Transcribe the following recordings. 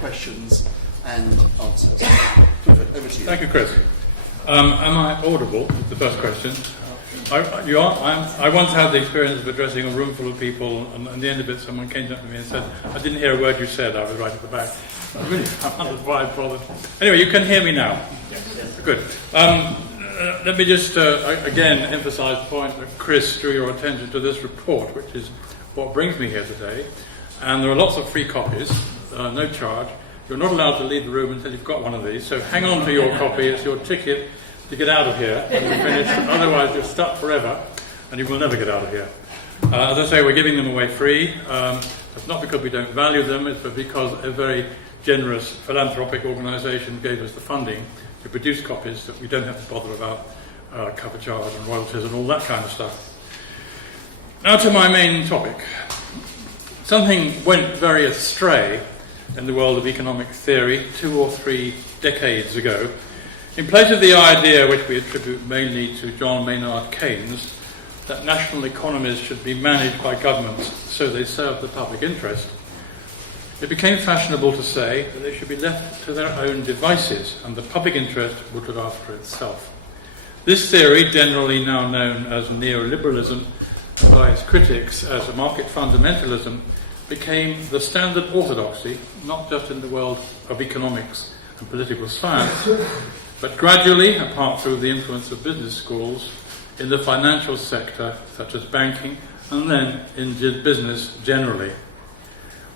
questions and answers. Clifford, over to you. Thank you, Chris. Am I audible? The first question. You are? I once had the experience of addressing a room full of people, and at the end of it, someone came up to me and said, "I didn't hear a word you said." I was right at the back. I'm bothered. Anyway, you can hear me now. Yes. Good. Let me just again emphasise the point that Chris drew your attention to this report, which is what brings me here today. And there are lots of free copies, no charge. You're not allowed to leave the room until you've got one of these, so hang on to your copy. It's your ticket to get out of here when we're finished. Otherwise, you're stuck forever, and you will never get out of here. As I say, we're giving them away free. It's not because we don't value them, it's because a very generous philanthropic organisation gave us the funding to produce copies that we don't have to bother about cover charge and royalties and all that kind of stuff. Now to my main topic. Something went very astray in the world of economic theory 2 or 3 decades ago. In place of the idea, which we attribute mainly to John Maynard Keynes, that national economies should be managed by governments so they serve the public interest, it became fashionable to say that they should be left to their own devices and the public interest would look after itself. This theory, generally now known as neoliberalism, and by its critics as market fundamentalism, became the standard orthodoxy, not just in the world of economics and political science, but gradually, apart through the influence of business schools, in the financial sector, such as banking, and then in business generally.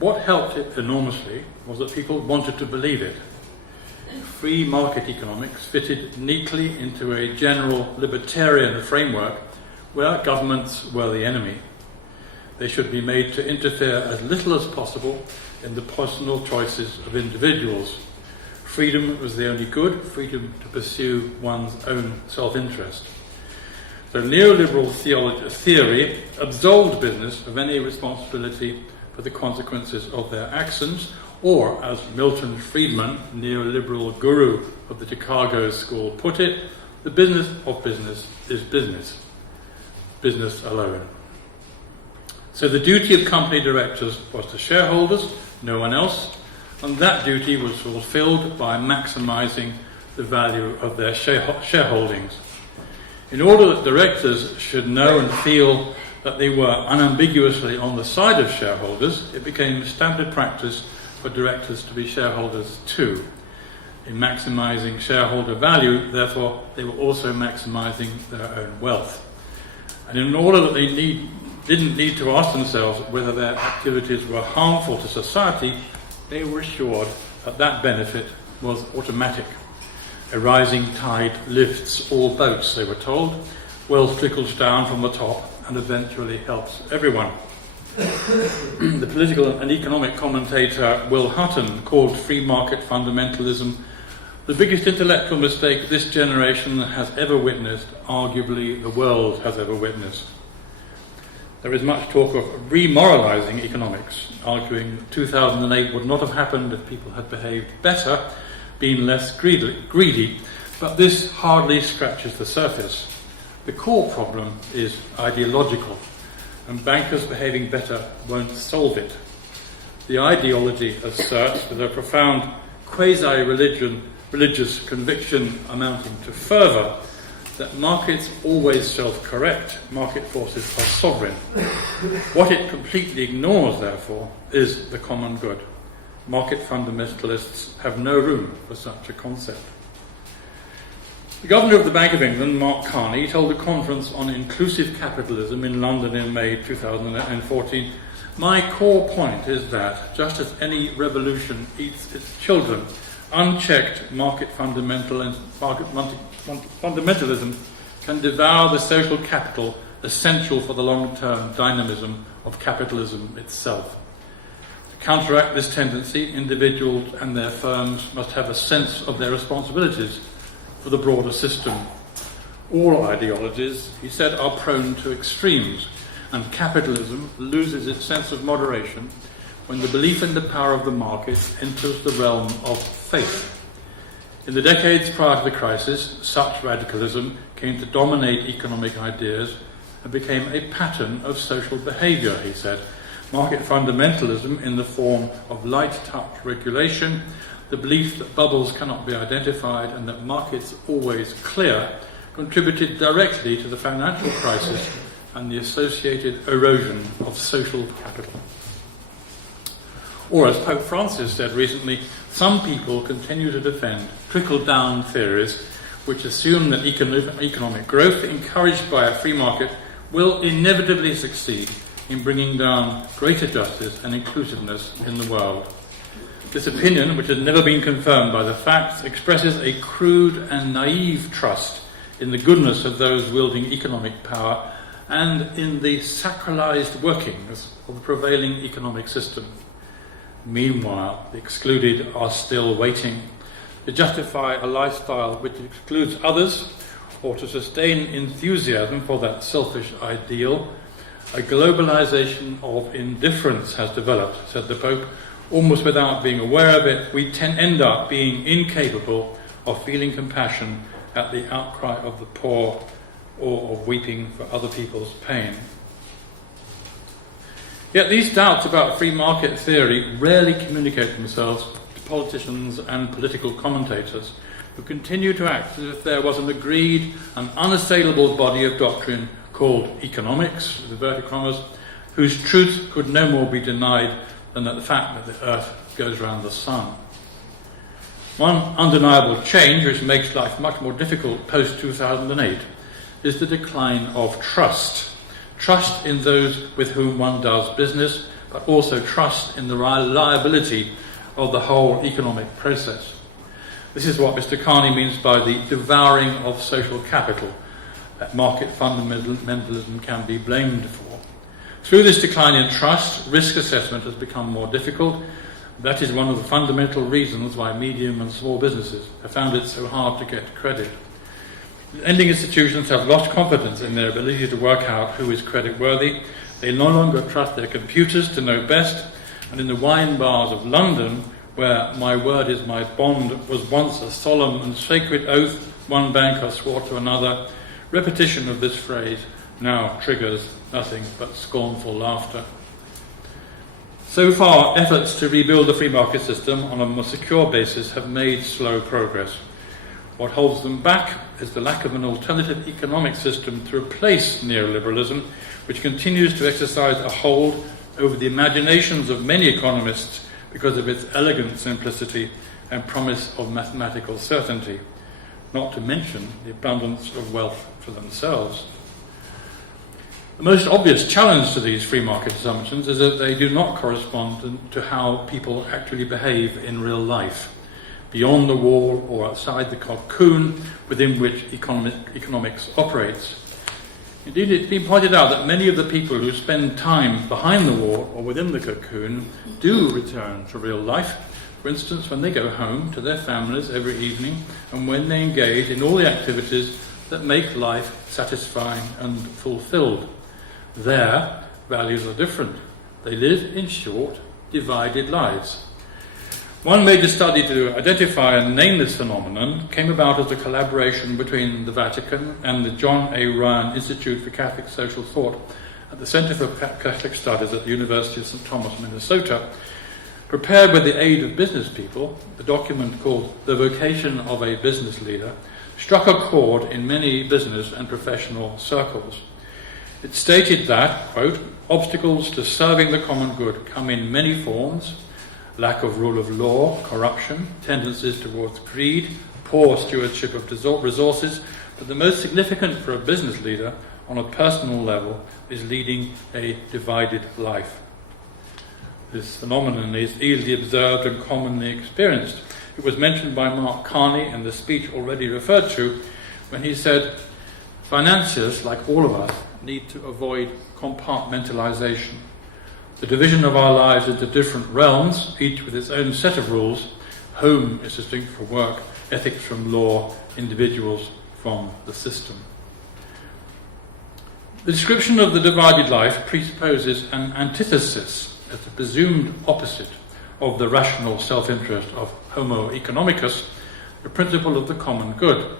What helped it enormously was that people wanted to believe it. Free market economics fitted neatly into a general libertarian framework where governments were the enemy. They should be made to interfere as little as possible in the personal choices of individuals. Freedom was the only good, freedom to pursue one's own self-interest. So neoliberal theory absolved business of any responsibility for the consequences of their actions, or as Milton Friedman, neoliberal guru of the Chicago School, put it, the business of business is business. Business alone. So the duty of company directors was to shareholders, no one else, and that duty was fulfilled by maximising the value of their shareholdings. In order that directors should know and feel that they were unambiguously on the side of shareholders, it became standard practice for directors to be shareholders too. In maximising shareholder value, therefore, they were also maximising their own wealth. And in order that they didn't need to ask themselves whether their activities were harmful to society, they were assured that that benefit was automatic. A rising tide lifts all boats, they were told. Wealth trickles down from the top and eventually helps everyone. The political and economic commentator Will Hutton called free market fundamentalism the biggest intellectual mistake this generation has ever witnessed, arguably the world has ever witnessed. There is much talk of remoralising economics, arguing that 2008 would not have happened if people had behaved better, been less greedy, but this hardly scratches the surface. The core problem is ideological, and bankers behaving better won't solve it. The ideology asserts, with a profound quasi-religious conviction amounting to fervour, that markets always self-correct, market forces are sovereign. What it completely ignores, therefore, is the common good. Market fundamentalists have no room for such a concept. The Governor of the Bank of England, Mark Carney, told a conference on inclusive capitalism in London in May 2014, "My core point is that, just as any revolution eats its children, unchecked market fundamentalism can devour the social capital essential for the long-term dynamism of capitalism itself. To counteract this tendency, individuals and their firms must have a sense of their responsibilities for the broader system. All ideologies," he said, "are prone to extremes, and capitalism loses its sense of moderation when the belief in the power of the market enters the realm of faith. In the decades prior to the crisis, such radicalism came to dominate economic ideas and became a pattern of social behaviour," he said. market fundamentalism in the form of light touch regulation, the belief that bubbles cannot be identified and that markets always clear, contributed directly to the financial crisis and the associated erosion of social capital. Or, as Pope Francis said recently, some people continue to defend trickle-down theories which assume that economic growth encouraged by a free market will inevitably succeed in bringing down greater justice and inclusiveness in the world. This opinion, which has never been confirmed by the facts, expresses a crude and naive trust in the goodness of those wielding economic power and in the sacralized workings of the prevailing economic system. Meanwhile, the excluded are still waiting to justify a lifestyle which excludes others or to sustain enthusiasm for that selfish ideal. A globalization of indifference has developed, said the Pope. Almost without being aware of it, we end up being incapable of feeling compassion at the outcry of the poor or of weeping for other people's pain. Yet these doubts about free market theory rarely communicate themselves to politicians and political commentators, who continue to act as if there was an agreed and unassailable body of doctrine called economics, with inverted commas, whose truth could no more be denied than the fact that the earth goes round the sun. One undeniable change which makes life much more difficult post-2008 is the decline of trust. Trust in those with whom one does business, but also trust in the reliability of the whole economic process. This is what Mr. Carney means by the devouring of social capital that market fundamentalism can be blamed for. Through this decline in trust, risk assessment has become more difficult. That is one of the fundamental reasons why medium and small businesses have found it so hard to get credit. Lending institutions have lost confidence in their ability to work out who is creditworthy. They no longer trust their computers to know best, and in the wine bars of London, where my word is my bond was once a solemn and sacred oath one banker swore to another, repetition of this phrase now triggers nothing but scornful laughter. So far, efforts to rebuild the free market system on a more secure basis have made slow progress. What holds them back is the lack of an alternative economic system to replace neoliberalism, which continues to exercise a hold over the imaginations of many economists because of its elegant simplicity and promise of mathematical certainty, not to mention the abundance of wealth for themselves. The most obvious challenge to these free market assumptions is that they do not correspond to how people actually behave in real life, beyond the wall or outside the cocoon within which economics operates. Indeed, it's been pointed out that many of the people who spend time behind the wall or within the cocoon do return to real life. For instance, when they go home to their families every evening and when they engage in all the activities that make life satisfying and fulfilled. Their values are different. They live in short, divided lives. One major study to identify and name this phenomenon came about as a collaboration between the Vatican and the John A. Ryan Institute for Catholic Social Thought at the Center for Catholic Studies at the University of St. Thomas, Minnesota. Prepared with the aid of business people, the document called The Vocation of a Business Leader struck a chord in many business and professional circles. It stated that, quote, obstacles to serving the common good come in many forms: lack of rule of law, corruption, tendencies towards greed, poor stewardship of resources, but the most significant for a business leader on a personal level is leading a divided life. This phenomenon is easily observed and commonly experienced. It was mentioned by Mark Carney in the speech already referred to when he said, financiers, like all of us, need to avoid compartmentalization. The division of our lives into different realms, each with its own set of rules. Home is distinct from work, ethics from law, individuals from the system. The description of the divided life presupposes an antithesis as the presumed opposite of the rational self-interest of Homo economicus, the principle of the common good.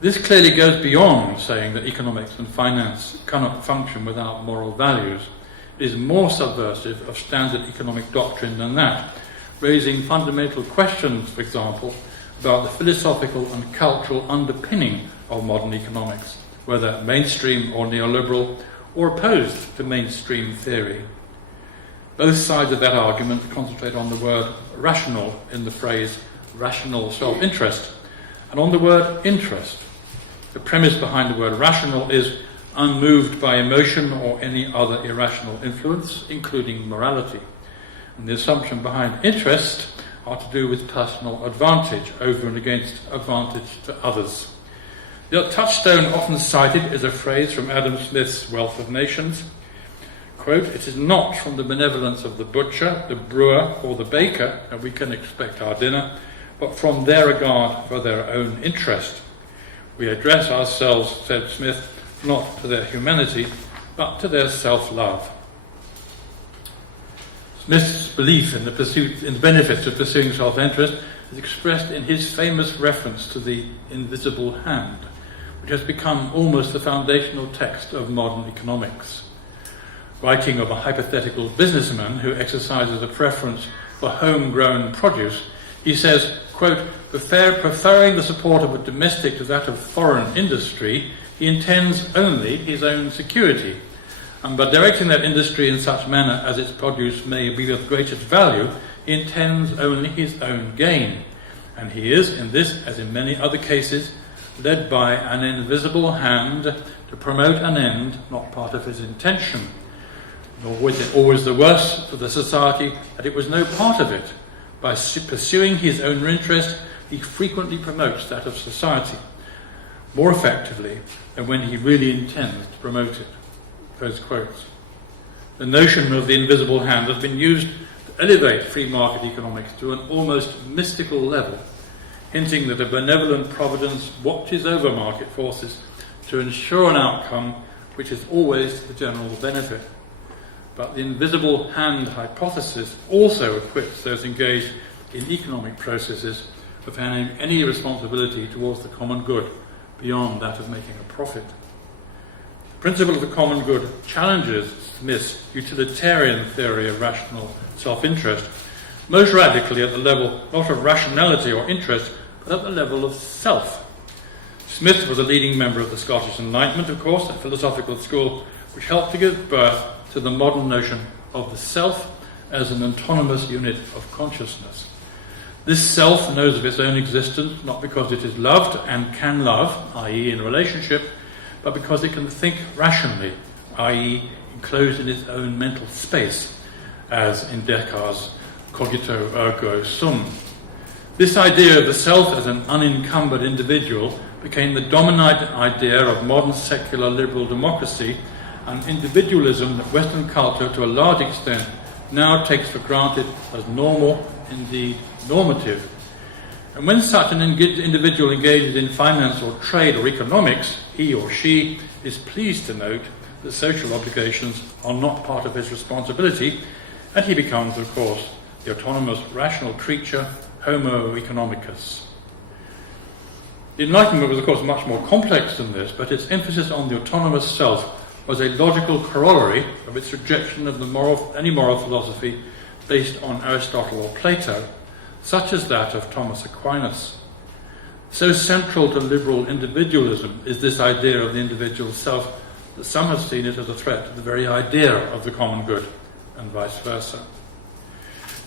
This clearly goes beyond saying that economics and finance cannot function without moral values. is more subversive of standard economic doctrine than that, raising fundamental questions, for example, about the philosophical and cultural underpinning of modern economics, whether mainstream or neoliberal, or opposed to mainstream theory. Both sides of that argument concentrate on the word rational in the phrase rational self-interest, and on the word interest. The premise behind the word rational is unmoved by emotion or any other irrational influence, including morality. And the assumption behind interest are to do with personal advantage over and against advantage to others. The touchstone often cited is a phrase from Adam Smith's Wealth of Nations. Quote, "It is not from the benevolence of the butcher, the brewer, or the baker that we can expect our dinner, but from their regard for their own interest. We address ourselves," said Smith, "not to their humanity, but to their self-love." Smith's belief in the benefits of pursuing self-interest is expressed in his famous reference to the invisible hand, which has become almost the foundational text of modern economics. Writing of a hypothetical businessman who exercises a preference for homegrown produce, he says, quote, "Preferring the support of a domestic to that of foreign industry, he intends only his own security, and by directing that industry in such manner as its produce may be of greatest value, he intends only his own gain. And he is, in this as in many other cases, led by an invisible hand to promote an end not part of his intention. Nor was it always the worse for the society that it was no part of it. By pursuing his own interest, he frequently promotes that of society, more effectively than when he really intends to promote it." Close quotes. The notion of the invisible hand has been used to elevate free market economics to an almost mystical level, hinting that a benevolent providence watches over market forces to ensure an outcome which is always to the general benefit. But the invisible hand hypothesis also equips those engaged in economic processes of having any responsibility towards the common good beyond that of making a profit. The principle of the common good challenges Smith's utilitarian theory of rational self-interest, most radically at the level not of rationality or interest, but at the level of self. Smith was a leading member of the Scottish Enlightenment, of course, a philosophical school which helped to give birth to the modern notion of the self as an autonomous unit of consciousness. This self knows of its own existence not because it is loved and can love, i.e. in relationship, but because it can think rationally, i.e. enclosed in its own mental space, as in Descartes' cogito ergo sum. This idea of the self as an unencumbered individual became the dominant idea of modern secular liberal democracy, and individualism that Western culture, to a large extent, now takes for granted as normal, indeed normative. And when such an individual engages in finance or trade or economics, he or she is pleased to note that social obligations are not part of his responsibility, and he becomes, of course, the autonomous, rational creature, Homo economicus. The Enlightenment was, of course, much more complex than this, but its emphasis on the autonomous self was a logical corollary of its rejection of any moral philosophy based on Aristotle or Plato, such as that of Thomas Aquinas. So central to liberal individualism is this idea of the individual self that some have seen it as a threat to the very idea of the common good, and vice versa.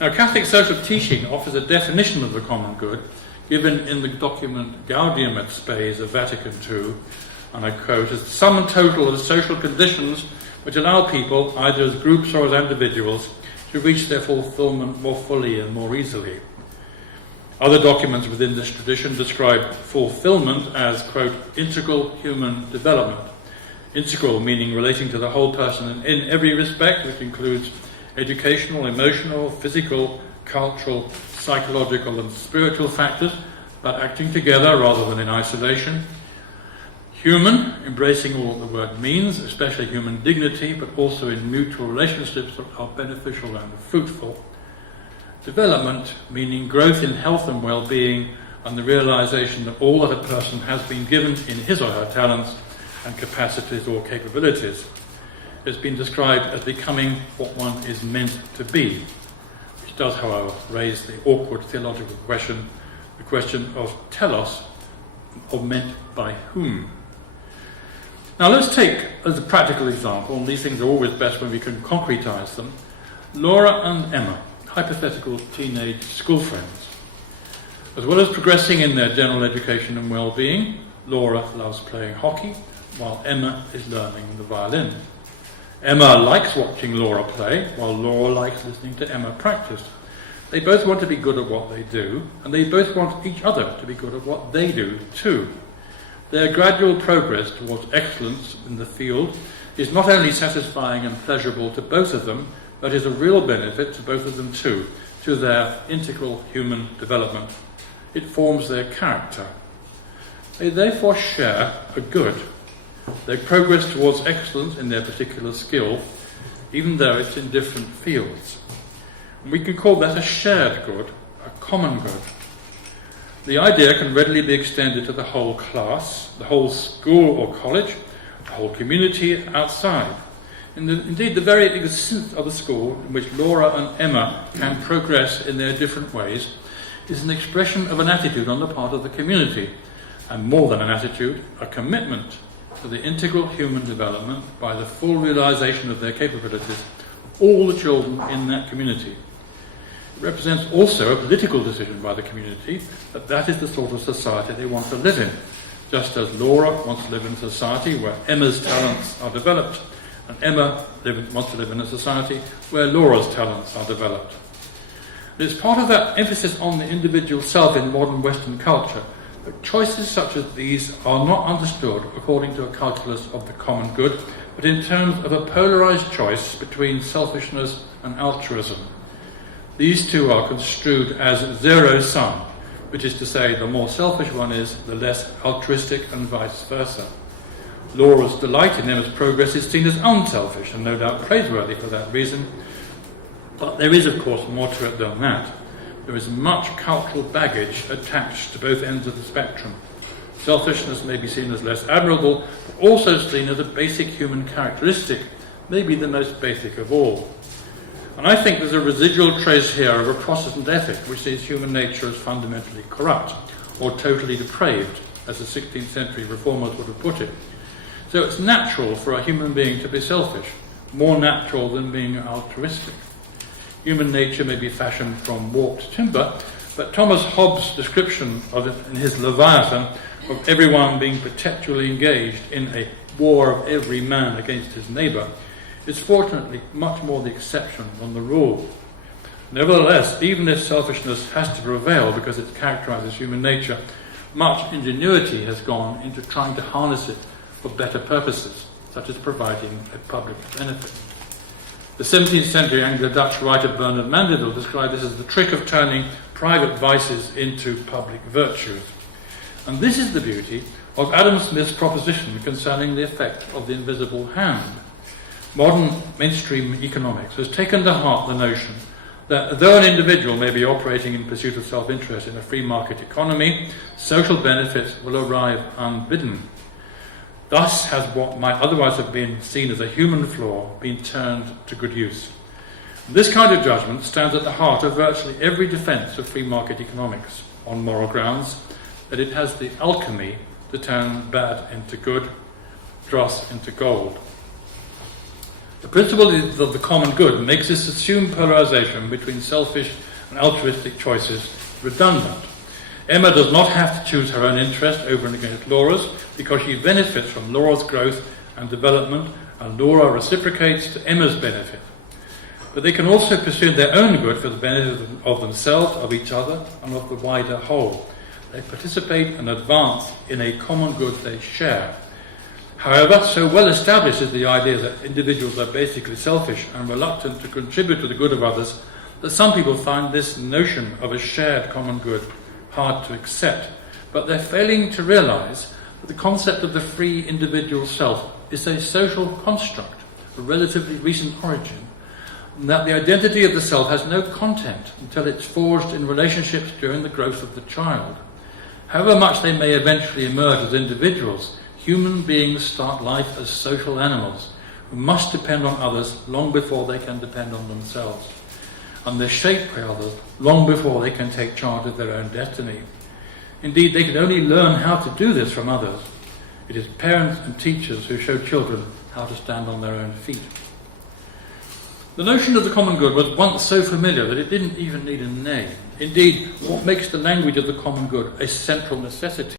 Now, Catholic social teaching offers a definition of the common good given in the document Gaudium et Spes of Vatican II, and I quote, "as the sum and total of the social conditions which allow people, either as groups or as individuals, to reach their fulfillment more fully and more easily." Other documents within this tradition describe fulfillment as, quote, "integral human development." Integral meaning relating to the whole person in every respect, which includes educational, emotional, physical, cultural, psychological and spiritual factors, but acting together rather than in isolation. Human, embracing all that the word means, especially human dignity, but also in mutual relationships that are beneficial and fruitful. Development, meaning growth in health and well-being, and the realization that all that a person has been given in his or her talents and capacities or capabilities. it's been described as becoming what one is meant to be, which does, however, raise the awkward theological question, the question of telos, or meant by whom. Now let's take, as a practical example, and these things are always best when we can concretize them, Laura and Emma, hypothetical teenage school friends. As well as progressing in their general education and well-being, Laura loves playing hockey, while Emma is learning the violin. Emma likes watching Laura play, while Laura likes listening to Emma practice. They both want to be good at what they do, and they both want each other to be good at what they do too. Their gradual progress towards excellence in the field is not only satisfying and pleasurable to both of them, but is a real benefit to both of them too, to their integral human development. It forms their character. They therefore share a good. They progress towards excellence in their particular skill, even though it's in different fields. And we can call that a shared good, a common good. The idea can readily be extended to the whole class, the whole school or college, the whole community outside. Indeed, the very existence of a school in which Laura and Emma can progress in their different ways is an expression of an attitude on the part of the community, and more than an attitude, a commitment to the integral human development by the full realization of their capabilities, all the children in that community. It represents also a political decision by the community that that is the sort of society they want to live in, just as Laura wants to live in a society where Emma's talents are developed, and Emma wants to live in a society where Laura's talents are developed. It's part of that emphasis on the individual self in modern Western culture that choices such as these are not understood according to a calculus of the common good, but in terms of a polarized choice between selfishness and altruism. These two are construed as zero-sum, which is to say the more selfish one is, the less altruistic, and vice versa. Laura's delight in Emma's progress is seen as unselfish and no doubt praiseworthy for that reason, but there is, of course, more to it than that. There is much cultural baggage attached to both ends of the spectrum. Selfishness may be seen as less admirable, but also seen as a basic human characteristic, maybe the most basic of all. And I think there's a residual trace here of a Protestant ethic which sees human nature as fundamentally corrupt, or totally depraved, as the 16th century reformers would have put it. So it's natural for a human being to be selfish, more natural than being altruistic. Human nature may be fashioned from warped timber, but Thomas Hobbes' description of it in his Leviathan, of everyone being perpetually engaged in a war of every man against his neighbour, is fortunately much more the exception than the rule. Nevertheless, even if selfishness has to prevail because it characterises human nature, much ingenuity has gone into trying to harness it for better purposes, such as providing a public benefit. The 17th century Anglo-Dutch writer Bernard Mandeville described this as the trick of turning private vices into public virtues. And this is the beauty of Adam Smith's proposition concerning the effect of the invisible hand. Modern mainstream economics has taken to heart the notion that though an individual may be operating in pursuit of self-interest in a free market economy, social benefits will arrive unbidden. Thus has what might otherwise have been seen as a human flaw been turned to good use. This kind of judgment stands at the heart of virtually every defence of free market economics, on moral grounds, that it has the alchemy to turn bad into good, dross into gold. The principle of the common good makes this assumed polarization between selfish and altruistic choices redundant. Emma does not have to choose her own interest over and against Laura's because she benefits from Laura's growth and development, and Laura reciprocates to Emma's benefit. But they can also pursue their own good for the benefit of themselves, of each other, and of the wider whole. They participate and advance in a common good they share. However, so well established is the idea that individuals are basically selfish and reluctant to contribute to the good of others that some people find this notion of a shared common good hard to accept. But they're failing to realise that the concept of the free individual self is a social construct of relatively recent origin, and that the identity of the self has no content until it's forged in relationships during the growth of the child. However much they may eventually emerge as individuals, human beings start life as social animals, who must depend on others long before they can depend on themselves. And they're shaped by others long before they can take charge of their own destiny. Indeed, they can only learn how to do this from others. It is parents and teachers who show children how to stand on their own feet. The notion of the common good was once so familiar that it didn't even need a name. Indeed, what makes the language of the common good a central necessity